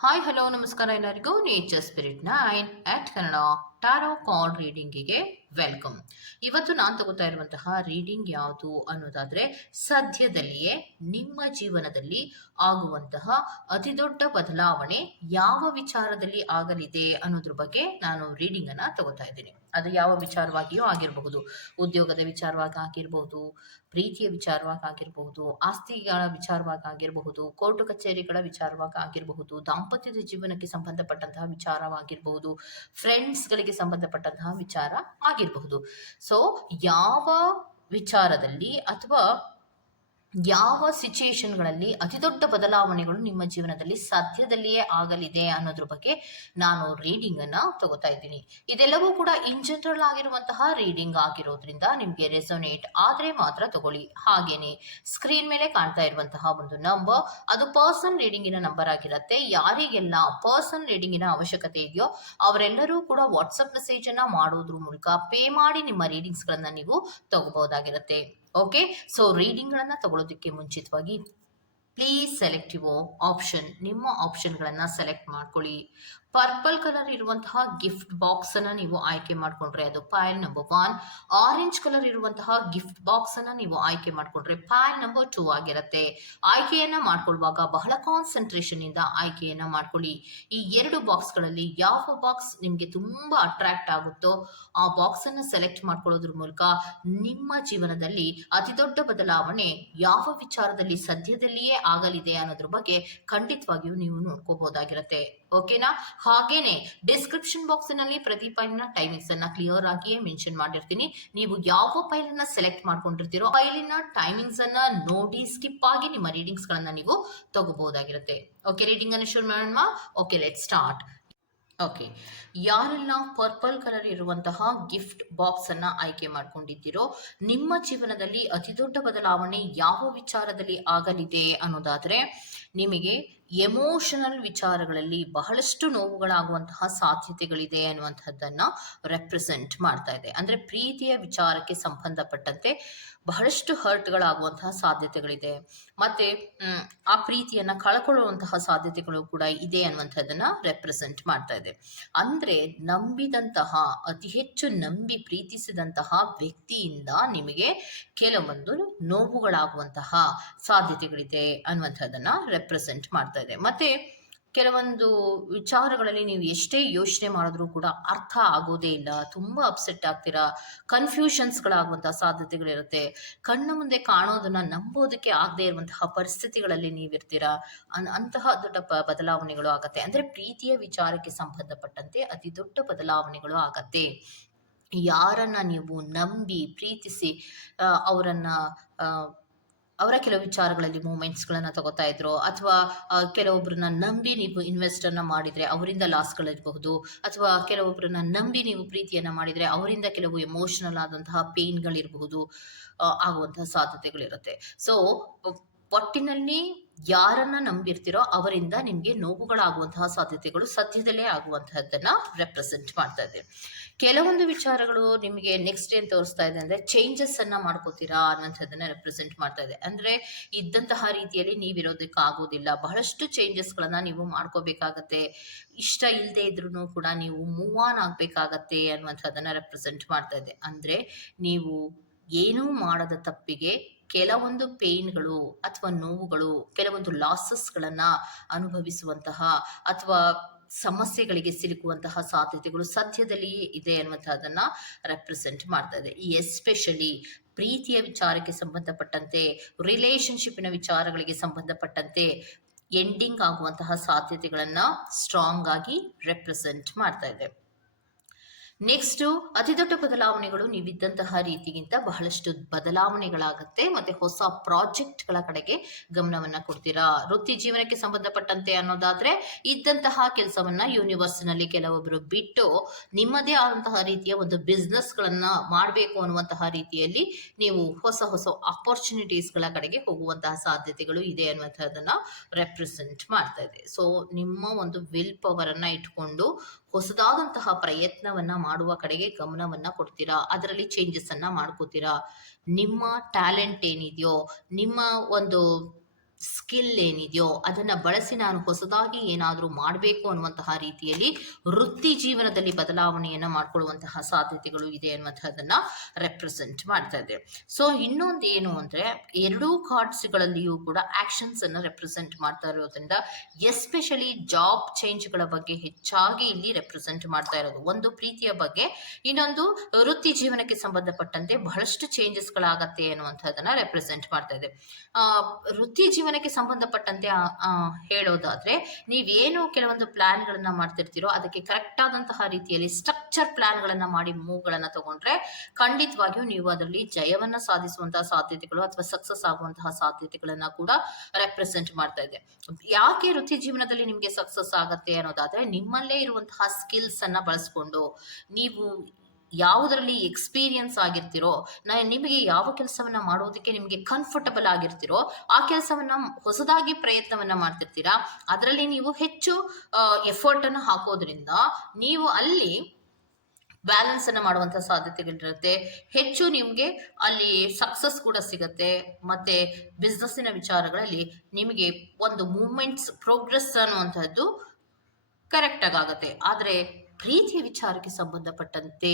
Hi hello ನಮಸ್ಕಾರ ಎಲ್ಲರಿಗೂ nature spirit 9 at Kannada tarot card ರೀಡಿಂಗಿಗೆ ವೆಲ್ಕಮ್. ಇವತ್ತು ನಾನು ತಗೋತಾ ಇರುವಂತಹ ರೀಡಿಂಗ್ ಯಾವುದು ಅನ್ನೋದಾದ್ರೆ, ಸದ್ಯದಲ್ಲಿಯೇ ನಿಮ್ಮ ಜೀವನದಲ್ಲಿ ಆಗುವಂತಹ ಅತಿ ದೊಡ್ಡ ಬದಲಾವಣೆ ಯಾವ ವಿಚಾರದಲ್ಲಿ ಆಗಲಿದೆ ಅನ್ನೋದ್ರ ಬಗ್ಗೆ ನಾನು ರೀಡಿಂಗ್ ಅನ್ನ ತಗೋತಾ ಇದ್ದೀನಿ. ಅದು ಯಾವ ವಿಚಾರವಾಗಿಯೂ ಆಗಿರಬಹುದು, ಉದ್ಯೋಗದ ವಿಚಾರವಾಗಿ ಆಗಿರಬಹುದು, ಪ್ರೀತಿಯ ವಿಚಾರವಾಗಿ ಆಗಿರಬಹುದು, ಆಸ್ತಿಗಳ ವಿಚಾರವಾಗಿ ಆಗಿರಬಹುದು, ಕೋರ್ಟು ಕಚೇರಿಗಳ ವಿಚಾರವಾಗಿ ಆಗಿರಬಹುದು, ದಾಂಪತ್ಯದ ಜೀವನಕ್ಕೆ ಸಂಬಂಧಪಟ್ಟಂತಹ ವಿಚಾರವಾಗಿರಬಹುದು, ಫ್ರೆಂಡ್ಸ್ಗಳಿಗೆ ಸಂಬಂಧಪಟ್ಟಂತಹ ವಿಚಾರ ಆಗಿರಬಹುದು. ಸೊ ಯಾವ ವಿಚಾರದಲ್ಲಿ ಅಥವಾ ಯಾವ ಸಿಚುಯೇಷನ್ಗಳಲ್ಲಿ ಅತಿ ದೊಡ್ಡ ಬದಲಾವಣೆಗಳು ನಿಮ್ಮ ಜೀವನದಲ್ಲಿ ಸದ್ಯದಲ್ಲಿಯೇ ಆಗಲಿದೆ ಅನ್ನೋದ್ರ ಬಗ್ಗೆ ನಾನು ರೀಡಿಂಗ್ ಅನ್ನ ತಗೋತಾ ಇದ್ದೀನಿ. ಇದೆಲ್ಲವೂ ಕೂಡ ಇನ್ ಜನರಲ್ ಆಗಿರುವಂತಹ ರೀಡಿಂಗ್ ಆಗಿರೋದ್ರಿಂದ ನಿಮ್ಗೆ ರೆಸೊನೇಟ್ ಆದ್ರೆ ಮಾತ್ರ ತಗೊಳ್ಳಿ. ಹಾಗೇನೆ ಸ್ಕ್ರೀನ್ ಮೇಲೆ ಕಾಣ್ತಾ ಇರುವಂತಹ ಒಂದು ನಂಬರ್, ಅದು ಪರ್ಸನಲ್ ರೀಡಿಂಗಿನ ನಂಬರ್ ಆಗಿರುತ್ತೆ. ಯಾರಿಗೆಲ್ಲ ಪರ್ಸನಲ್ ರೀಡಿಂಗಿನ ಅವಶ್ಯಕತೆ ಇದೆಯೋ ಅವರೆಲ್ಲರೂ ಕೂಡ ವಾಟ್ಸಪ್ ಮೆಸೇಜ್ ಅನ್ನ ಮಾಡೋದ್ರ ಮೂಲಕ ಪೇ ಮಾಡಿ ನಿಮ್ಮ ರೀಡಿಂಗ್ಸ್ ಗಳನ್ನ ನೀವು ತಗೋಬಹುದಾಗಿರುತ್ತೆ. ಓಕೆ, ಸೊ ರೀಡಿಂಗ್ ಗಳನ್ನ ತಗೊಳ್ಳೋದಕ್ಕೆ ಮುಂಚಿತವಾಗಿ ಪ್ಲೀಸ್ ಸೆಲೆಕ್ಟ್ ಯುವರ್ ಆಪ್ಷನ್. ನಿಮ್ಮ ಆಪ್ಷನ್ಗಳನ್ನ ಸೆಲೆಕ್ಟ್ ಮಾಡ್ಕೊಳ್ಳಿ. ಪರ್ಪಲ್ ಕಲರ್ ಇರುವಂತಹ ಗಿಫ್ಟ್ ಬಾಕ್ಸ್ ಅನ್ನ ನೀವು ಆಯ್ಕೆ ಮಾಡ್ಕೊಂಡ್ರೆ ಅದು ಪೈಲ್ ನಂಬರ್ 1. ಆರೆಂಜ್ ಕಲರ್ ಇರುವಂತಹ ಗಿಫ್ಟ್ ಬಾಕ್ಸ್ ಅನ್ನ ನೀವು ಆಯ್ಕೆ ಮಾಡ್ಕೊಂಡ್ರೆ ಪೈಲ್ ನಂಬರ್ 2 ಆಗಿರುತ್ತೆ. ಆಯ್ಕೆಯನ್ನ ಮಾಡ್ಕೊಳ್ಳುವಾಗ ಬಹಳ ಕಾನ್ಸಂಟ್ರೇಷನ್ ಇಂದ ಆಯ್ಕೆಯನ್ನ ಮಾಡ್ಕೊಳ್ಳಿ. ಈ 2 ಬಾಕ್ಸ್ ಗಳಲ್ಲಿ ಯಾವ ಬಾಕ್ಸ್ ನಿಮ್ಗೆ ತುಂಬಾ ಅಟ್ರಾಕ್ಟ್ ಆಗುತ್ತೋ ಆ ಬಾಕ್ಸ್ ಅನ್ನ ಸೆಲೆಕ್ಟ್ ಮಾಡ್ಕೊಳ್ಳೋದ್ರ ಮೂಲಕ ನಿಮ್ಮ ಜೀವನದಲ್ಲಿ ಅತಿ ದೊಡ್ಡ ಬದಲಾವಣೆ ಯಾವ ವಿಚಾರದಲ್ಲಿ ಸದ್ಯದಲ್ಲಿಯೇ ಆಗಲಿದೆ ಅನ್ನೋದ್ರ ಬಗ್ಗೆ ಖಂಡಿತವಾಗಿಯೂ ನೀವು ನೋಡ್ಕೋಬಹುದಾಗಿರುತ್ತೆ. ಓಕೆನಾ? ಹಾಗೇನೆ ಡಿಸ್ಕ್ರಿಪ್ಷನ್ ಬಾಕ್ಸ್ ನಲ್ಲಿ ಪ್ರತಿ ಫೈಲ್ನ ಟೈಮಿಂಗ್ಸ್ ಅನ್ನ ಕ್ಲಿಯರ್ ಆಗಿಯೇ ಮೆನ್ಷನ್ ಮಾಡಿರ್ತೀನಿ. ನೀವು ಯಾವ ಫೈಲ್ ಅನ್ನ ಸೆಲೆಕ್ಟ್ ಮಾಡ್ಕೊಂಡಿರ್ತೀರೋ ಫೈಲಿನ ಟೈಮಿಂಗ್ಸ್ ಅನ್ನ ನೋಡಿ ಸ್ಕಿಪ್ ಆಗಿ ನಿಮ್ಮ ರೀಡಿಂಗ್ಸ್ ಗಳನ್ನ ನೀವು ತಗೋಬಹುದಾಗಿರುತ್ತೆ. ಓಕೆ, ರೀಡಿಂಗ್ ಅನ್ನು ಶುರು ಮಾಡೋಣ. Okay, let start. ಓಕೆ, ಯಾರೆಲ್ಲ ಪರ್ಪಲ್ ಕಲರ್ ಇರುವಂತಹ ಗಿಫ್ಟ್ ಬಾಕ್ಸ್ ಅನ್ನ ಆಯ್ಕೆ ಮಾಡ್ಕೊಂಡಿದ್ದೀರೋ ನಿಮ್ಮ ಜೀವನದಲ್ಲಿ ಅತಿ ದೊಡ್ಡ ಬದಲಾವಣೆ ಯಾವ ವಿಚಾರದಲ್ಲಿ ಆಗಲಿದೆ ಅನ್ನೋದಾದ್ರೆ, ನಿಮಗೆ ಎಮೋಷನಲ್ ವಿಚಾರಗಳಲ್ಲಿ ಬಹಳಷ್ಟು ನೋವುಗಳಾಗುವಂತಹ ಸಾಧ್ಯತೆಗಳಿದೆ ಅನ್ನುವಂಥದ್ದನ್ನ ರೆಪ್ರೆಸೆಂಟ್ ಮಾಡ್ತಾ ಇದೆ. ಅಂದ್ರೆ ಪ್ರೀತಿಯ ವಿಚಾರಕ್ಕೆ ಸಂಬಂಧಪಟ್ಟಂತೆ ಬಹಳಷ್ಟು ಹರ್ಟ್ಗಳಾಗುವಂತಹ ಸಾಧ್ಯತೆಗಳಿದೆ. ಮತ್ತೆ ಆ ಪ್ರೀತಿಯನ್ನ ಕಳ್ಕೊಳ್ಳುವಂತಹ ಸಾಧ್ಯತೆಗಳು ಕೂಡ ಇದೆ ಅನ್ನುವಂಥದ್ದನ್ನ ರೆಪ್ರೆಸೆಂಟ್ ಮಾಡ್ತಾ ಇದೆ. ಅಂದ್ರೆ ನಂಬಿದಂತಹ, ಅತಿ ಹೆಚ್ಚು ನಂಬಿ ಪ್ರೀತಿಸಿದಂತಹ ವ್ಯಕ್ತಿಯಿಂದ ನಿಮಗೆ ಕೆಲವೊಂದು ನೋವುಗಳಾಗುವಂತಹ ಸಾಧ್ಯತೆಗಳಿದೆ ಅನ್ನುವಂಥದ್ದನ್ನ ರೆಪ್ರೆಸೆಂಟ್ ಮಾಡ್ತಾ ಇದೆ. ಮತ್ತೆ ಕೆಲವೊಂದು ವಿಚಾರಗಳಲ್ಲಿ ನೀವು ಎಷ್ಟೇ ಯೋಚನೆ ಮಾಡಿದ್ರೂ ಕೂಡ ಅರ್ಥ ಆಗೋದೇ ಇಲ್ಲ, ತುಂಬಾ ಅಪ್ಸೆಟ್ ಆಗ್ತೀರಾ, ಕನ್ಫ್ಯೂಷನ್ಸ್ಗಳಾಗುವಂತಹ ಸಾಧ್ಯತೆಗಳಿರುತ್ತೆ. ಕಣ್ಣ ಮುಂದೆ ಕಾಣೋದನ್ನ ನಂಬೋದಕ್ಕೆ ಆಗದೆ ಇರುವಂತಹ ಪರಿಸ್ಥಿತಿಗಳಲ್ಲಿ ನೀವಿರ್ತೀರಾ. ಅಂತಹ ದೊಡ್ಡ ಬದಲಾವಣೆಗಳು ಆಗತ್ತೆ. ಅಂದ್ರೆ ಪ್ರೀತಿಯ ವಿಚಾರಕ್ಕೆ ಸಂಬಂಧಪಟ್ಟಂತೆ ಅತಿ ದೊಡ್ಡ ಬದಲಾವಣೆಗಳು ಆಗತ್ತೆ. ಯಾರನ್ನ ನೀವು ನಂಬಿ ಪ್ರೀತಿಸಿ ಅವರನ್ನ ಅವರ ಕೆಲವು ವಿಚಾರಗಳಲ್ಲಿ ಮೂಮೆಂಟ್ಸ್ಗಳನ್ನ ತಗೋತಾ ಇದ್ರು, ಅಥವಾ ಕೆಲವೊಬ್ಬರನ್ನ ನಂಬಿ ನೀವು ಇನ್ವೆಸ್ಟ್ ಅನ್ನ ಮಾಡಿದ್ರೆ ಅವರಿಂದ ಲಾಸ್ಗಳಿರಬಹುದು, ಅಥವಾ ಕೆಲವೊಬ್ಬರನ್ನ ನಂಬಿ ನೀವು ಪ್ರೀತಿಯನ್ನ ಮಾಡಿದ್ರೆ ಅವರಿಂದ ಕೆಲವು ಎಮೋಷನಲ್ ಆದಂತಹ ಪೇನ್ಗಳಿರಬಹುದು, ಆಗುವಂತಹ ಸಾಧ್ಯತೆಗಳಿರುತ್ತೆ. ಸೊ ಒಟ್ಟಿನಲ್ಲಿ ಯಾರನ್ನ ನಂಬಿರ್ತೀರೋ ಅವರಿಂದ ನಿಮ್ಗೆ ನೋವುಗಳಾಗುವಂತಹ ಸಾಧ್ಯತೆಗಳು ಸದ್ಯದಲ್ಲೇ ಆಗುವಂತಹದ್ದನ್ನ ರೆಪ್ರೆಸೆಂಟ್ ಮಾಡ್ತಾ ಇದೆ. ಕೆಲವೊಂದು ವಿಚಾರಗಳು ನಿಮಗೆ ನೆಕ್ಸ್ಟ್ ಏನ್ ತೋರಿಸ್ತಾ ಇದೆ ಅಂದ್ರೆ ಚೇಂಜಸ್ ಅನ್ನ ಮಾಡ್ಕೋತೀರಾ ಅನ್ನೋಂಥದ್ದನ್ನ ರೆಪ್ರೆಸೆಂಟ್ ಮಾಡ್ತಾ ಇದೆ. ಅಂದ್ರೆ ಇದ್ದಂತಹ ರೀತಿಯಲ್ಲಿ ನೀವಿರೋದಕ್ಕೆ ಆಗೋದಿಲ್ಲ, ಬಹಳಷ್ಟು ಚೇಂಜಸ್ ಗಳನ್ನ ನೀವು ಮಾಡ್ಕೋಬೇಕಾಗತ್ತೆ. ಇಷ್ಟ ಇಲ್ಲದೆ ಇದ್ರೂ ಕೂಡ ನೀವು ಮೂವ್ ಆನ್ ಆಗ್ಬೇಕಾಗತ್ತೆ ಅನ್ನುವಂಥದ್ದನ್ನ ರೆಪ್ರೆಸೆಂಟ್ ಮಾಡ್ತಾ ಇದೆ. ಅಂದ್ರೆ ನೀವು ಏನೂ ಮಾಡದ ತಪ್ಪಿಗೆ ಕೆಲವೊಂದು ಪೇನ್ಗಳು ಅಥವಾ ನೋವುಗಳು, ಕೆಲವೊಂದು ಲಾಸಸ್ಗಳನ್ನ ಅನುಭವಿಸುವಂತಹ ಅಥವಾ ಸಮಸ್ಯೆಗಳಿಗೆ ಸಿಲುಕುವಂತಹ ಸಾಧ್ಯತೆಗಳು ಸದ್ಯದಲ್ಲಿಯೇ ಇದೆ ಅನ್ನುವಂಥದ್ದನ್ನ ರೆಪ್ರೆಸೆಂಟ್ ಮಾಡ್ತಾ ಇದೆ. ಎಸ್ಪೆಷಲಿ ಪ್ರೀತಿಯ ವಿಚಾರಕ್ಕೆ ಸಂಬಂಧಪಟ್ಟಂತೆ, ರಿಲೇಶನ್ಶಿಪ್ನ ವಿಚಾರಗಳಿಗೆ ಸಂಬಂಧಪಟ್ಟಂತೆ ಎಂಡಿಂಗ್ ಆಗುವಂತಹ ಸಾಧ್ಯತೆಗಳನ್ನ ಸ್ಟ್ರಾಂಗ್ ಆಗಿ ರೆಪ್ರೆಸೆಂಟ್ ಮಾಡ್ತಾ ಇದೆ. ನೆಕ್ಸ್ಟ್, ಅತಿ ದೊಡ್ಡ ಬದಲಾವಣೆಗಳು ನೀವಿದ್ದಂತಹ ರೀತಿಗಿಂತ ಬಹಳಷ್ಟು ಬದಲಾವಣೆಗಳಾಗತ್ತೆ. ಮತ್ತೆ ಹೊಸ ಪ್ರಾಜೆಕ್ಟ್ಗಳ ಕಡೆಗೆ ಗಮನವನ್ನ ಕೊಡ್ತೀರಾ. ವೃತ್ತಿ ಜೀವನಕ್ಕೆ ಸಂಬಂಧಪಟ್ಟಂತೆ ಅನ್ನೋದಾದ್ರೆ ಇದ್ದಂತಹ ಕೆಲಸವನ್ನ ಯೂನಿವರ್ಸ್ ನಲ್ಲಿ ಕೆಲವೊಬ್ರು ಬಿಟ್ಟು ನಿಮ್ಮದೇ ಆದಂತಹ ರೀತಿಯ ಒಂದು ಬಿಸ್ನೆಸ್ ಗಳನ್ನ ಮಾಡಬೇಕು ಅನ್ನುವಂತಹ ರೀತಿಯಲ್ಲಿ ನೀವು ಹೊಸ ಹೊಸ ಅಪರ್ಚುನಿಟೀಸ್ ಗಳ ಕಡೆಗೆ ಹೋಗುವಂತಹ ಸಾಧ್ಯತೆಗಳು ಇದೆ ಅನ್ನುವಂಥದ್ದನ್ನ ರೆಪ್ರೆಸೆಂಟ್ ಮಾಡ್ತಾ ಇದೆ. ಸೊ ನಿಮ್ಮ ಒಂದು ವಿಲ್ ಪವರ್ ಅನ್ನ ಇಟ್ಕೊಂಡು ಹೊಸದಾದಂತಹ ಪ್ರಯತ್ನವನ್ನ ಮಾಡುವ ಕಡೆಗೆ ಗಮನವನ್ನ ಕೊಡ್ತೀರಾ. ಅದರಲ್ಲಿ ಚೇಂಜಸ್ ಅನ್ನ ಮಾಡ್ಕೋತೀರಾ. ನಿಮ್ಮ ಟ್ಯಾಲೆಂಟ್ ಏನಿದೆಯೋ, ನಿಮ್ಮ ಒಂದು ಸ್ಕಿಲ್ ಏನಿದೆಯೋ ಅದನ್ನು ಬಳಸಿ ನಾನು ಹೊಸದಾಗಿ ಏನಾದರೂ ಮಾಡಬೇಕು ಅನ್ನುವಂತಹ ರೀತಿಯಲ್ಲಿ ವೃತ್ತಿ ಜೀವನದಲ್ಲಿ ಬದಲಾವಣೆಯನ್ನು ಮಾಡಿಕೊಳ್ಳುವಂತಹ ಸಾಧ್ಯತೆಗಳು ಇದೆ ಅನ್ನುವಂಥದ್ದನ್ನ ರೆಪ್ರೆಸೆಂಟ್ ಮಾಡ್ತಾ ಇದೆ. ಸೊ ಇನ್ನೊಂದು ಏನು ಅಂದರೆ ಎರಡೂ ಕಾರ್ಡ್ಸ್ಗಳಲ್ಲಿಯೂ ಕೂಡ ಆಕ್ಷನ್ಸ್ ಅನ್ನು ರೆಪ್ರೆಸೆಂಟ್ ಮಾಡ್ತಾ ಇರೋದ್ರಿಂದ ಎಸ್ಪೆಷಲಿ ಜಾಬ್ ಚೇಂಜ್ಗಳ ಬಗ್ಗೆ ಹೆಚ್ಚಾಗಿ ಇಲ್ಲಿ ರೆಪ್ರೆಸೆಂಟ್ ಮಾಡ್ತಾ ಇರೋದು. ಒಂದು ಪ್ರೀತಿಯ ಬಗ್ಗೆ, ಇನ್ನೊಂದು ವೃತ್ತಿ ಜೀವನಕ್ಕೆ ಸಂಬಂಧಪಟ್ಟಂತೆ ಬಹಳಷ್ಟು ಚೇಂಜಸ್ಗಳಾಗತ್ತೆ ಅನ್ನುವಂಥದ್ದನ್ನ ರೆಪ್ರೆಸೆಂಟ್ ಮಾಡ್ತಾ ಇದೆ. ವೃತ್ತಿ ಜೀವನಕ್ಕೆ ಸಂಬಂಧಪಟ್ಟಂತೆ ಹೇಳೋದಾದ್ರೆ ನೀವೇನು ಕೆಲವೊಂದು ಪ್ಲಾನ್ಗಳನ್ನ ಮಾಡ್ತಿರ್ತೀರೋ ಅದಕ್ಕೆ ಕರೆಕ್ಟ್ ಆದಂತಹ ರೀತಿಯಲ್ಲಿ ಸ್ಟ್ರಕ್ಚರ್ ಪ್ಲಾನ್ಗಳನ್ನ ಮಾಡಿ ಮೂವ್ಗಳನ್ನ ತಗೊಂಡ್ರೆ ಖಂಡಿತವಾಗಿಯೂ ನೀವು ಅದರಲ್ಲಿ ಜಯವನ್ನ ಸಾಧಿಸುವಂತಹ ಸಾಧ್ಯತೆಗಳು ಅಥವಾ ಸಕ್ಸಸ್ ಆಗುವಂತಹ ಸಾಧ್ಯತೆಗಳನ್ನ ಕೂಡ ರೆಪ್ರೆಸೆಂಟ್ ಮಾಡ್ತಾ ಇದೆ. ಯಾಕೆ ವೃತ್ತಿ ಜೀವನದಲ್ಲಿ ನಿಮ್ಗೆ ಸಕ್ಸಸ್ ಆಗತ್ತೆ ಅನ್ನೋದಾದ್ರೆ ನಿಮ್ಮಲ್ಲೇ ಇರುವಂತಹ ಸ್ಕಿಲ್ಸ್ ಅನ್ನ ಬಳಸ್ಕೊಂಡು ನೀವು ಯಾವುದರಲ್ಲಿ ಎಕ್ಸ್ಪೀರಿಯನ್ಸ್ ಆಗಿರ್ತಿರೋ, ನಿಮಗೆ ಯಾವ ಕೆಲಸವನ್ನ ಮಾಡೋದಕ್ಕೆ ನಿಮಗೆ ಕಂಫರ್ಟಬಲ್ ಆಗಿರ್ತಿರೋ ಆ ಕೆಲಸವನ್ನ ಹೊಸದಾಗಿ ಪ್ರಯತ್ನವನ್ನ ಮಾಡ್ತಿರ್ತೀರಾ. ಅದರಲ್ಲಿ ನೀವು ಹೆಚ್ಚು ಎಫರ್ಟ್ ಅನ್ನು ಹಾಕೋದ್ರಿಂದ ನೀವು ಅಲ್ಲಿ ಬ್ಯಾಲೆನ್ಸ್ ಅನ್ನ ಮಾಡುವಂತಹ ಸಾಧ್ಯತೆಗಳಿರುತ್ತೆ. ಹೆಚ್ಚು ನಿಮಗೆ ಅಲ್ಲಿ ಸಕ್ಸಸ್ ಕೂಡ ಸಿಗತ್ತೆ. ಮತ್ತೆ ಬಿಸ್ನೆಸ್ಸಿನ ವಿಚಾರಗಳಲ್ಲಿ ನಿಮಗೆ ಒಂದು ಮೂವ್ಮೆಂಟ್ಸ್ ಪ್ರೋಗ್ರೆಸ್ ಅನ್ನುವಂಥದ್ದು ಕರೆಕ್ಟ್ ಆಗುತ್ತೆ. ಆದರೆ ಪ್ರೀತಿಯ ವಿಚಾರಕ್ಕೆ ಸಂಬಂಧಪಟ್ಟಂತೆ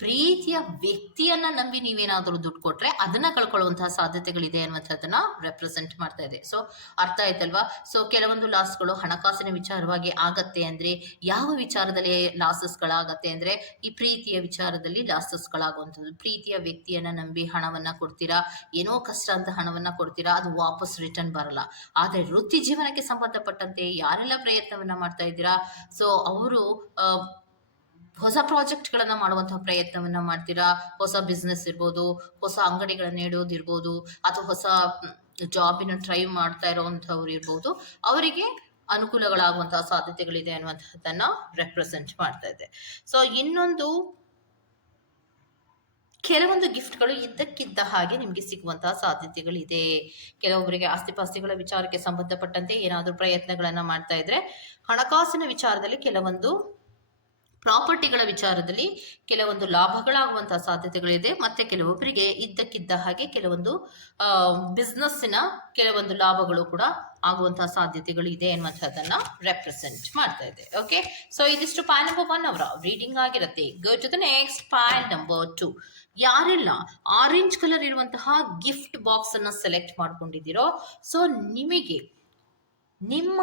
ಪ್ರೀತಿಯ ವ್ಯಕ್ತಿಯನ್ನ ನಂಬಿ ನೀವೇನಾದರೂ ದುಡ್ಡು ಕೊಟ್ರೆ ಅದನ್ನ ಕಳ್ಕೊಳ್ಳುವಂತಹ ಸಾಧ್ಯತೆಗಳಿದೆ ಅನ್ನುವಂಥದ್ದನ್ನ ರೆಪ್ರೆಸೆಂಟ್ ಮಾಡ್ತಾ ಇದೆ. ಸೊ ಅರ್ಥ ಆಯ್ತಲ್ವಾ? ಸೊ ಕೆಲವೊಂದು ಲಾಸ್ಗಳು ಹಣಕಾಸಿನ ವಿಚಾರವಾಗಿ ಆಗತ್ತೆ ಅಂದ್ರೆ ಯಾವ ವಿಚಾರದಲ್ಲಿ ಲಾಸಸ್ಗಳಾಗತ್ತೆ ಅಂದ್ರೆ ಈ ಪ್ರೀತಿಯ ವಿಚಾರದಲ್ಲಿ ಲಾಸಸ್ಗಳಾಗುವಂಥದ್ದು. ಪ್ರೀತಿಯ ವ್ಯಕ್ತಿಯನ್ನ ನಂಬಿ ಹಣವನ್ನ ಕೊಡ್ತೀರಾ, ಏನೋ ಕಷ್ಟ ಅಂತ ಹಣವನ್ನ ಕೊಡ್ತೀರಾ, ಅದು ವಾಪಸ್ ರಿಟರ್ನ್ ಬರಲ್ಲ. ಆದ್ರೆ ವೃತ್ತಿ ಜೀವನಕ್ಕೆ ಸಂಬಂಧಪಟ್ಟಂತೆ ಯಾರೆಲ್ಲ ಪ್ರಯತ್ನವನ್ನ ಮಾಡ್ತಾ ಇದ್ದೀರಾ, ಸೊ ಅವರು ಹೊಸ ಪ್ರಾಜೆಕ್ಟ್ಗಳನ್ನ ಮಾಡುವಂತಹ ಪ್ರಯತ್ನವನ್ನ ಮಾಡ್ತೀರಾ. ಹೊಸ ಬಿಸ್ನೆಸ್ ಇರ್ಬೋದು, ಹೊಸ ಅಂಗಡಿಗಳನ್ನ ಇಡೋದಿರ್ಬೋದು, ಅಥವಾ ಹೊಸ ಜಾಬಿನ ಟ್ರೈ ಮಾಡ್ತಾ ಇರೋವಂಥವ್ರು ಇರ್ಬೋದು, ಅವರಿಗೆ ಅನುಕೂಲಗಳಾಗುವಂತಹ ಸಾಧ್ಯತೆಗಳಿದೆ ಅನ್ನುವಂಥದ್ದನ್ನ ರೆಪ್ರೆಸೆಂಟ್ ಮಾಡ್ತಾ ಇದೆ. ಸೊ ಇನ್ನೊಂದು ಕೆಲವೊಂದು ಗಿಫ್ಟ್ಗಳು ಇದ್ದಕ್ಕಿದ್ದ ಹಾಗೆ ನಿಮಗೆ ಸಿಗುವಂತಹ ಸಾಧ್ಯತೆಗಳಿದೆ. ಕೆಲವೊಬ್ಬರಿಗೆ ಆಸ್ತಿಪಾಸ್ತಿಗಳ ವಿಚಾರಕ್ಕೆ ಸಂಬಂಧಪಟ್ಟಂತೆ ಏನಾದರೂ ಪ್ರಯತ್ನಗಳನ್ನ ಮಾಡ್ತಾ ಇದ್ರೆ ಹಣಕಾಸಿನ ವಿಚಾರದಲ್ಲಿ ಕೆಲವೊಂದು ಪ್ರಾಪರ್ಟಿಗಳ ವಿಚಾರದಲ್ಲಿ ಕೆಲವೊಂದು ಲಾಭಗಳಾಗುವಂತಹ ಸಾಧ್ಯತೆಗಳಿದೆ. ಮತ್ತೆ ಕೆಲವೊಬ್ಬರಿಗೆ ಇದ್ದಕ್ಕಿದ್ದ ಹಾಗೆ ಕೆಲವೊಂದು ಬಿಸ್ನೆಸ್ಸಿನ ಕೆಲವೊಂದು ಲಾಭಗಳು ಕೂಡ ಆಗುವಂತಹ ಸಾಧ್ಯತೆಗಳು ಇದೆ ಎನ್ನುವಂಥದ್ದನ್ನ ರೆಪ್ರೆಸೆಂಟ್ ಮಾಡ್ತಾ ಇದೆ. ಓಕೆ, ಸೊ ಇದಿಷ್ಟು ಪಾಯಲ್ ನಂಬರ್ 1 ಅವರ ರೀಡಿಂಗ್ ಆಗಿರುತ್ತೆ. Go to the next Payal number 2. ಯಾರೆಲ್ಲ ಆರೆಂಜ್ ಕಲರ್ ಇರುವಂತಹ ಗಿಫ್ಟ್ ಬಾಕ್ಸ್ ಅನ್ನ ಸೆಲೆಕ್ಟ್ ಮಾಡ್ಕೊಂಡಿದ್ದೀರೋ, ಸೊ ನಿಮಗೆ ನಿಮ್ಮ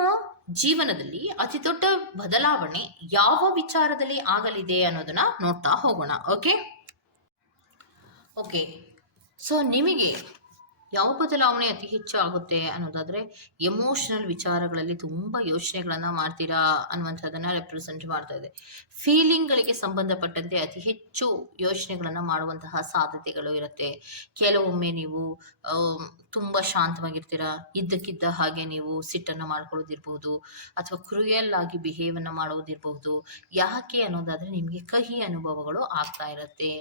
ಜೀವನದಲ್ಲಿ ಅತಿ ದೊಡ್ಡ ಬದಲಾವಣೆ ಯಾವ ವಿಚಾರದಲ್ಲಿ ಆಗಲಿದೆ ಅನ್ನೋದನ್ನ ನೋಡ್ತಾ ಹೋಗೋಣ. ಓಕೆ, ಸೊ ನಿಮಗೆ ಯಾವ ಬದಲಾವಣೆ ಅತಿ ಹೆಚ್ಚು ಆಗುತ್ತೆ ಅನ್ನೋದಾದ್ರೆ ಎಮೋಷನಲ್ ವಿಚಾರಗಳಲ್ಲಿ ತುಂಬಾ ಯೋಚನೆಗಳನ್ನ ಮಾಡ್ತೀರಾ ಅನ್ನುವಂಥದ್ದನ್ನ ರೆಪ್ರೆಸೆಂಟ್ ಮಾಡ್ತಾ ಇದೆ. ಫೀಲಿಂಗ್ಗಳಿಗೆ ಸಂಬಂಧಪಟ್ಟಂತೆ ಅತಿ ಹೆಚ್ಚು ಯೋಚನೆಗಳನ್ನ ಮಾಡುವಂತಹ ಸಾಧ್ಯತೆಗಳು ಇರುತ್ತೆ. ಕೆಲವೊಮ್ಮೆ ನೀವು ತುಂಬಾ ಶಾಂತವಾಗಿರ್ತೀರಾ, ಇದ್ದಕ್ಕಿದ್ದ ಹಾಗೆ ನೀವು ಸಿಟ್ಟನ್ನು ಮಾಡ್ಕೊಳ್ಳೋದಿರ್ಬೋದು, ಅಥವಾ ಕ್ರೂಯಲ್ ಆಗಿ ಬಿಹೇವ್ ಅನ್ನ ಮಾಡೋದಿರ್ಬಹುದು. ಯಾಕೆ ಅನ್ನೋದಾದ್ರೆ ನಿಮಗೆ ಕಹಿ ಅನುಭವಗಳು ಆಗ್ತಾ ಇರುತ್ತೆ.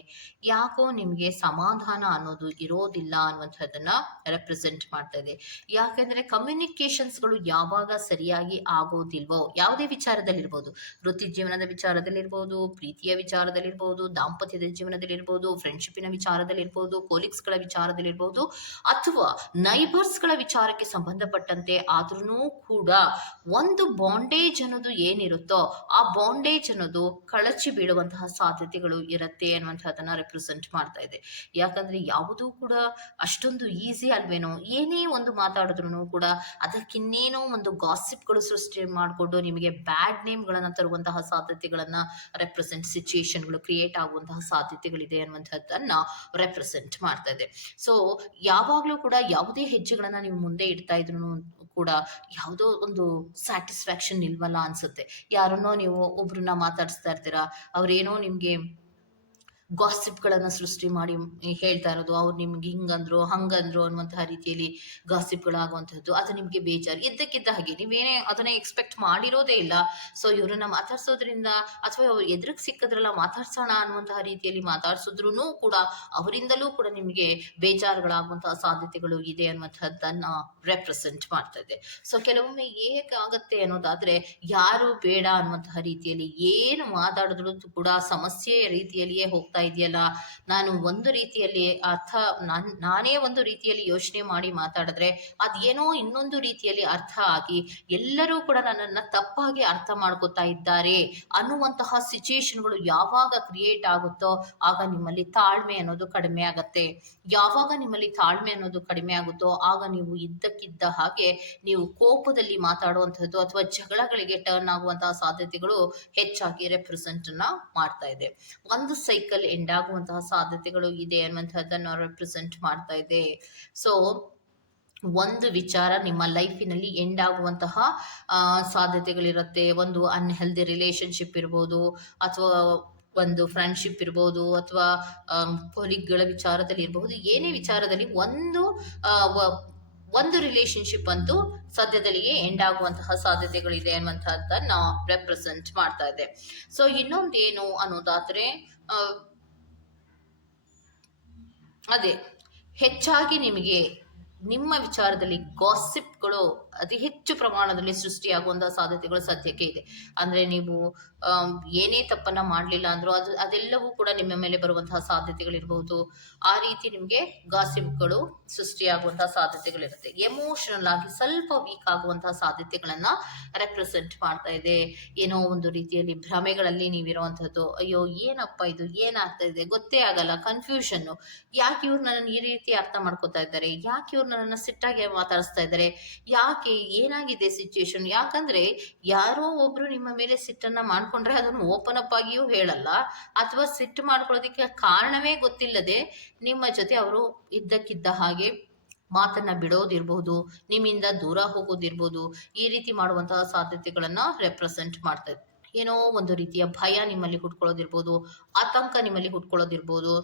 ಯಾಕೋ ನಿಮಗೆ ಸಮಾಧಾನ ಅನ್ನೋದು ಇರೋದಿಲ್ಲ ಅನ್ನುವಂಥದ್ದನ್ನ ರೆಪ್ರೆಸೆಂಟ್ ಮಾಡ್ತಾ ಇದೆ. ಯಾಕೆಂದ್ರೆ ಕಮ್ಯುನಿಕೇಶನ್ಸ್ಗಳು ಯಾವಾಗ ಸರಿಯಾಗಿ ಆಗೋದಿಲ್ವೋ, ಯಾವುದೇ ವಿಚಾರದಲ್ಲಿರ್ಬೋದು, ವೃತ್ತಿ ಜೀವನದ ವಿಚಾರದಲ್ಲಿರ್ಬೋದು, ಪ್ರೀತಿಯ ವಿಚಾರದಲ್ಲಿರ್ಬೋದು, ದಾಂಪತ್ಯದ ಜೀವನದಲ್ಲಿರ್ಬೋದು, ಫ್ರೆಂಡ್ಶಿಪ್ಪಿನ ವಿಚಾರದಲ್ಲಿರ್ಬೋದು, ಕೋಲಿಗ್ಸ್ಗಳ ವಿಚಾರದಲ್ಲಿರ್ಬೋದು, ಅಥವಾ ನೈಬರ್ಸ್ಗಳ ವಿಚಾರಕ್ಕೆ ಸಂಬಂಧಪಟ್ಟಂತೆ ಆದ್ರೂ ಕೂಡ ಒಂದು ಬಾಂಡೇಜ್ ಅನ್ನೋದು ಏನಿರುತ್ತೋ ಆ ಬಾಂಡೇಜ್ ಅನ್ನೋದು ಕಳಚಿ ಬೀಳುವಂತಹ ಸಾಧ್ಯತೆಗಳು ಇರುತ್ತೆ ಅನ್ನುವಂಥದ್ದನ್ನ ರೆಪ್ರೆಸೆಂಟ್ ಮಾಡ್ತಾ ಇದೆ. ಯಾಕಂದ್ರೆ ಯಾವುದೂ ಕೂಡ ಅಷ್ಟೊಂದು ಈಸಿ ಅಲ್ವೇನೋ, ಏನೇ ಒಂದು ಮಾತಾಡಿದ್ರು ಕೂಡ ಅದಕ್ಕಿನ್ನೇನೋ ಒಂದು ಗಾಸಿಪ್ಗಳು ಸೃಷ್ಟಿ ಮಾಡಿಕೊಂಡು ನಿಮಗೆ ಬ್ಯಾಡ್ ನೇಮ್ಗಳನ್ನ ತರುವಂತಹ ಸಾಧ್ಯತೆಗಳನ್ನ ರೆಪ್ರೆಸೆಂಟ್, ಸಿಚುಯೇಷನ್ಗಳು ಕ್ರಿಯೇಟ್ ಆಗುವಂತಹ ಸಾಧ್ಯತೆಗಳಿದೆ ಅನ್ನುವಂಥದ್ದನ್ನ ರೆಪ್ರೆಸೆಂಟ್ ಮಾಡ್ತಾ ಇದೆ. ಸೊ ಯಾವಾಗಲೂ ಕೂಡ ಯಾವುದೇ ಹೆಜ್ಜೆಗಳನ್ನ ನೀವು ಮುಂದೆ ಇಡ್ತಾ ಇದ್ರು ಕೂಡ ಯಾವುದೋ ಒಂದು ಸ್ಯಾಟಿಸ್ಫ್ಯಾಕ್ಷನ್ ಇಲ್ವಲ್ಲ ಅನ್ಸುತ್ತೆ. ಯಾರನ್ನೋ ನೀವು ಒಬ್ರನ್ನ ಮಾತಾಡಿಸ್ತಾ ಇರ್ತೀರಾ, ಅವ್ರೇನೋ ನಿಮ್ಗೆ ಗಾಸಿಪ್ಗಳನ್ನು ಸೃಷ್ಟಿ ಮಾಡಿ ಹೇಳ್ತಾ ಇರೋದು, ಅವ್ರು ನಿಮ್ಗೆ ಹಿಂಗಂದ್ರು ಹಂಗಂದ್ರು ಅನ್ನುವಂತಹ ರೀತಿಯಲ್ಲಿ ಗಾಸಿಪ್ಗಳಾಗುವಂಥದ್ದು, ಅದು ನಿಮ್ಗೆ ಬೇಜಾರು. ಇದ್ದಕ್ಕಿದ್ದ ಹಾಗೆ ನೀವೇನೇ ಅದನ್ನ ಎಕ್ಸ್ಪೆಕ್ಟ್ ಮಾಡಿರೋದೇ ಇಲ್ಲ. ಸೊ ಇವ್ರನ್ನ ಮಾತಾಡ್ಸೋದ್ರಿಂದ ಅಥವಾ ಎದುರಿಗೆ ಸಿಕ್ಕದ್ರಲ್ಲ ಮಾತಾಡ್ಸೋಣ ಅನ್ನುವಂತಹ ರೀತಿಯಲ್ಲಿ ಮಾತಾಡ್ಸಿದ್ರು ಕೂಡ ಅವರಿಂದಲೂ ಕೂಡ ನಿಮಗೆ ಬೇಜಾರುಗಳಾಗುವಂತಹ ಸಾಧ್ಯತೆಗಳು ಇದೆ ಅನ್ನುವಂಥದ್ದನ್ನ ರೆಪ್ರೆಸೆಂಟ್ ಮಾಡ್ತಾ ಇದೆ. ಸೊ ಕೆಲವೊಮ್ಮೆ ಹೇಗಾಗತ್ತೆ ಅನ್ನೋದಾದ್ರೆ ಯಾರು ಬೇಡ ಅನ್ನುವಂತಹ ರೀತಿಯಲ್ಲಿ ಏನು ಮಾತಾಡಿದ್ರು ಕೂಡ ಸಮಸ್ಯೆಯ ರೀತಿಯಲ್ಲಿಯೇ ಹೋಗ್ತಾ ಹೋಗ್ತಾ ಇದೆಯಲ್ಲ, ನಾನು ಒಂದು ರೀತಿಯಲ್ಲಿ ನಾನೇ ಒಂದು ರೀತಿಯಲ್ಲಿ ಯೋಚನೆ ಮಾಡಿ ಮಾತಾಡಿದ್ರೆ ಅದೇನೋ ಇನ್ನೊಂದು ರೀತಿಯಲ್ಲಿ ಅರ್ಥ ಆಗಿ ಎಲ್ಲರೂ ಕೂಡ ನನ್ನನ್ನು ತಪ್ಪಾಗಿ ಅರ್ಥ ಮಾಡ್ಕೋತಾ ಇದ್ದಾರೆ ಅನ್ನುವಂತಹ ಸಿಚುಯೇಷನ್ಗಳು ಯಾವಾಗ ಕ್ರಿಯೇಟ್ ಆಗುತ್ತೋ ಆಗ ನಿಮ್ಮಲ್ಲಿ ತಾಳ್ಮೆ ಅನ್ನೋದು ಕಡಿಮೆ ಆಗತ್ತೆ. ಯಾವಾಗ ನಿಮ್ಮಲ್ಲಿ ತಾಳ್ಮೆ ಅನ್ನೋದು ಕಡಿಮೆ ಆಗುತ್ತೋ ಆಗ ನೀವು ಇದ್ದಕ್ಕಿದ್ದ ಹಾಗೆ ನೀವು ಕೋಪದಲ್ಲಿ ಮಾತಾಡುವಂಥದ್ದು ಅಥವಾ ಜಗಳಗಳಿಗೆ ಟರ್ನ್ ಆಗುವಂತಹ ಸಾಧ್ಯತೆಗಳು ಹೆಚ್ಚಾಗಿ ರೆಪ್ರೆಸೆಂಟ್ ಅನ್ನ ಮಾಡ್ತಾ ಇದೆ. ಒಂದು ಸೈಕಲ್ ಎಂಡ್ ಆಗುವಂತಹ ಸಾಧ್ಯತೆಗಳು ಇದೆ ಅನ್ನುವಂಥದ್ದನ್ನು ರೆಪ್ರೆಸೆಂಟ್ ಮಾಡ್ತಾ ಇದೆ. ಸೊ ಒಂದು ವಿಚಾರ ನಿಮ್ಮ ಲೈಫಿನಲ್ಲಿ ಎಂಡ್ ಆಗುವಂತಹ ಸಾಧ್ಯತೆಗಳಿರುತ್ತೆ. ಒಂದು ಅನ್ಹೆಲ್ದಿ ರಿಲೇಶನ್ಶಿಪ್ ಇರ್ಬೋದು, ಅಥವಾ ಒಂದು ಫ್ರೆಂಡ್ಶಿಪ್ ಇರ್ಬೋದು, ಅಥವಾ ಕೊಲೀಗ್ಗಳ ವಿಚಾರದಲ್ಲಿ ಇರಬಹುದು, ಏನೇ ವಿಚಾರದಲ್ಲಿ ಒಂದು ರಿಲೇಶನ್ಶಿಪ್ ಅಂತೂ ಸದ್ಯದಲ್ಲಿಯೇ ಎಂಡ್ ಆಗುವಂತಹ ಸಾಧ್ಯತೆಗಳಿದೆ ಅನ್ನುವಂಥದ್ದನ್ನ ರೆಪ್ರೆಸೆಂಟ್ ಮಾಡ್ತಾ ಇದೆ. ಸೊ ಇನ್ನೊಂದೇನು ಅನ್ನೋದಾದ್ರೆ ಅದೇ ಹೆಚ್ಚಾಗಿ ನಿಮಗೆ ನಿಮ್ಮ ವಿಚಾರದಲ್ಲಿ ಗಾಸಿಪ್ಗಳು ಅತಿ ಹೆಚ್ಚು ಪ್ರಮಾಣದಲ್ಲಿ ಸೃಷ್ಟಿಯಾಗುವಂತಹ ಸಾಧ್ಯತೆಗಳು ಸದ್ಯಕ್ಕೆ ಇದೆ. ಅಂದ್ರೆ ನೀವು ಏನೇ ತಪ್ಪನ್ನ ಮಾಡಲಿಲ್ಲ ಅಂದ್ರೂ ಅದೆಲ್ಲವೂ ಕೂಡ ನಿಮ್ಮ ಮೇಲೆ ಬರುವಂತಹ ಸಾಧ್ಯತೆಗಳಿರಬಹುದು. ಆ ರೀತಿ ನಿಮಗೆ ಗಾಸಿಪ್ಗಳು ಸೃಷ್ಟಿಯಾಗುವಂತಹ ಸಾಧ್ಯತೆಗಳಿರುತ್ತೆ. ಎಮೋಷನಲ್ ಆಗಿ ಸ್ವಲ್ಪ ವೀಕ್ ಆಗುವಂತಹ ಸಾಧ್ಯತೆಗಳನ್ನ ರೆಪ್ರೆಸೆಂಟ್ ಮಾಡ್ತಾ ಇದೆ. ಏನೋ ಒಂದು ರೀತಿಯಲ್ಲಿ ಭ್ರಮೆಗಳಲ್ಲಿ ನೀವಿರುವಂತಹದ್ದು, ಅಯ್ಯೋ ಏನಪ್ಪ ಇದು, ಏನಾಗ್ತಾ ಇದೆ ಗೊತ್ತೇ ಆಗಲ್ಲ, ಕನ್ಫ್ಯೂಷನ್, ಯಾಕೆ ಇವ್ರು ನನ್ನನ್ನು ಈ ರೀತಿ ಅರ್ಥ ಮಾಡ್ಕೋತಾ ಇದ್ದಾರೆ, ಯಾಕೆ ಇವ್ರು ನನ್ನನ್ನು ಸಿಟ್ಟಾಗಿ ಮಾತಾಡಿಸ್ತಾ ಇದ್ದಾರೆ, ಯಾಕೆ ಏನಾಗಿದೆ ಸಿಚುಯೇಷನ್. ಯಾಕಂದ್ರೆ ಯಾರೋ ಒಬ್ರು ನಿಮ್ಮ ಮೇಲೆ ಸಿಟ್ಟನ್ನ ಮಾಡ್ಕೊಂಡ್ರೆ ಅದನ್ನು ಓಪನ್ ಅಪ್ ಆಗಿಯೂ ಹೇಳಲ್ಲ, ಅಥವಾ ಸಿಟ್ಟು ಮಾಡ್ಕೊಳ್ಳೋದಕ್ಕೆ ಕಾರಣವೇ ಗೊತ್ತಿಲ್ಲದೆ ನಿಮ್ಮ ಜೊತೆ ಅವರು ಇದ್ದಕ್ಕಿದ್ದ ಹಾಗೆ ಮಾತನ್ನ ಬಿಡೋದಿರ್ಬಹುದು, ನಿಮ್ಮಿಂದ ದೂರ ಹೋಗೋದಿರ್ಬೋದು, ಈ ರೀತಿ ಮಾಡುವಂತಹ ಸಾಧ್ಯತೆಗಳನ್ನ ರೆಪ್ರೆಸೆಂಟ್ ಮಾಡ್ತಾ ಇದೆ. ಏನೋ ಒಂದು ರೀತಿಯ ಭಯ ನಿಮ್ಮಲ್ಲಿ ಹುಟ್ಕೊಳ್ಳೋದಿರ್ಬೋದು, ಆತಂಕ ನಿಮ್ಮಲ್ಲಿ ಹುಟ್ಕೊಳ್ಳೋದಿರ್ಬೋದು.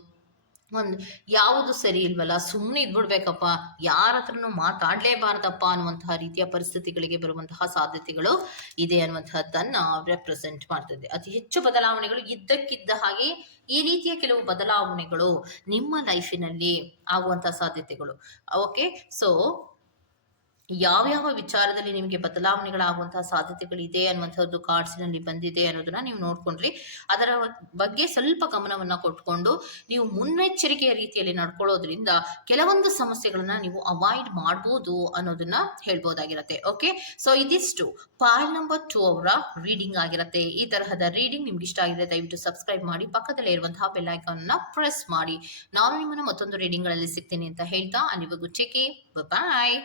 ಯಾವುದು ಸರಿ ಇಲ್ವಲ್ಲ, ಸುಮ್ಮನೆ ಇದ್ಬಿಡ್ಬೇಕಪ್ಪ, ಯಾರ ಹತ್ರನೂ ಮಾತಾಡ್ಲೇಬಾರ್ದಪ್ಪ ಅನ್ನುವಂತಹ ರೀತಿಯ ಪರಿಸ್ಥಿತಿಗಳಿಗೆ ಬರುವಂತಹ ಸಾಧ್ಯತೆಗಳು ಇದೆ ಅನ್ನುವಂತಹದ್ದನ್ನ ರೆಪ್ರೆಸೆಂಟ್ ಮಾಡ್ತದೆ. ಅತಿ ಹೆಚ್ಚು ಬದಲಾವಣೆಗಳು ಇದ್ದಕ್ಕಿದ್ದ ಹಾಗೆ ಈ ರೀತಿಯ ಕೆಲವು ಬದಲಾವಣೆಗಳು ನಿಮ್ಮ ಲೈಫಿನಲ್ಲಿ ಆಗುವಂತಹ ಸಾಧ್ಯತೆಗಳು. ಓಕೆ, ಸೊ ಯಾವ್ಯಾವ ವಿಚಾರದಲ್ಲಿ ನಿಮಗೆ ಬದಲಾವಣೆಗಳಾಗುವಂತಹ ಸಾಧ್ಯತೆಗಳಿದೆ ಅನ್ನುವಂಥದ್ದು ಕಾರ್ಡ್ಸ್ನಲ್ಲಿ ಬಂದಿದೆ ಅನ್ನೋದನ್ನ ನೀವು ನೋಡ್ಕೊಂಡ್ರಿ. ಅದರ ಬಗ್ಗೆ ಸ್ವಲ್ಪ ಗಮನವನ್ನ ಕೊಟ್ಕೊಂಡು ನೀವು ಮುನ್ನೆಚ್ಚರಿಕೆಯ ರೀತಿಯಲ್ಲಿ ನಡ್ಕೊಳ್ಳೋದ್ರಿಂದ ಕೆಲವೊಂದು ಸಮಸ್ಯೆಗಳನ್ನ ನೀವು ಅವಾಯ್ಡ್ ಮಾಡ್ಬೋದು ಅನ್ನೋದನ್ನ ಹೇಳ್ಬೋದಾಗಿರತ್ತೆ. ಓಕೆ, ಸೊ ಇದಿಷ್ಟು ಫೈಲ್ ನಂಬರ್ 2 ಅವರ ರೀಡಿಂಗ್ ಆಗಿರತ್ತೆ. ಈ ತರಹದ ರೀಡಿಂಗ್ ನಿಮ್ಗೆ ಇಷ್ಟ ಆಗಿದೆ ದಯವಿಟ್ಟು ಸಬ್ಸ್ಕ್ರೈಬ್ ಮಾಡಿ, ಪಕ್ಕದಲ್ಲೇ ಇರುವಂತಹ ಬೆಲ್ ಐಕಾನ್ ಅನ್ನ ಪ್ರೆಸ್ ಮಾಡಿ. ನಾನು ನಿಮ್ಮನ್ನ ಮತ್ತೊಂದು ರೀಡಿಂಗ್ ಗಳಲ್ಲಿ ಸಿಗ್ತೀನಿ ಅಂತ ಹೇಳ್ತಾ ಅಲ್ಲಿವರೆಗೂ ಟೇಕ್ ಕೇರ್, ಬಾಯ್.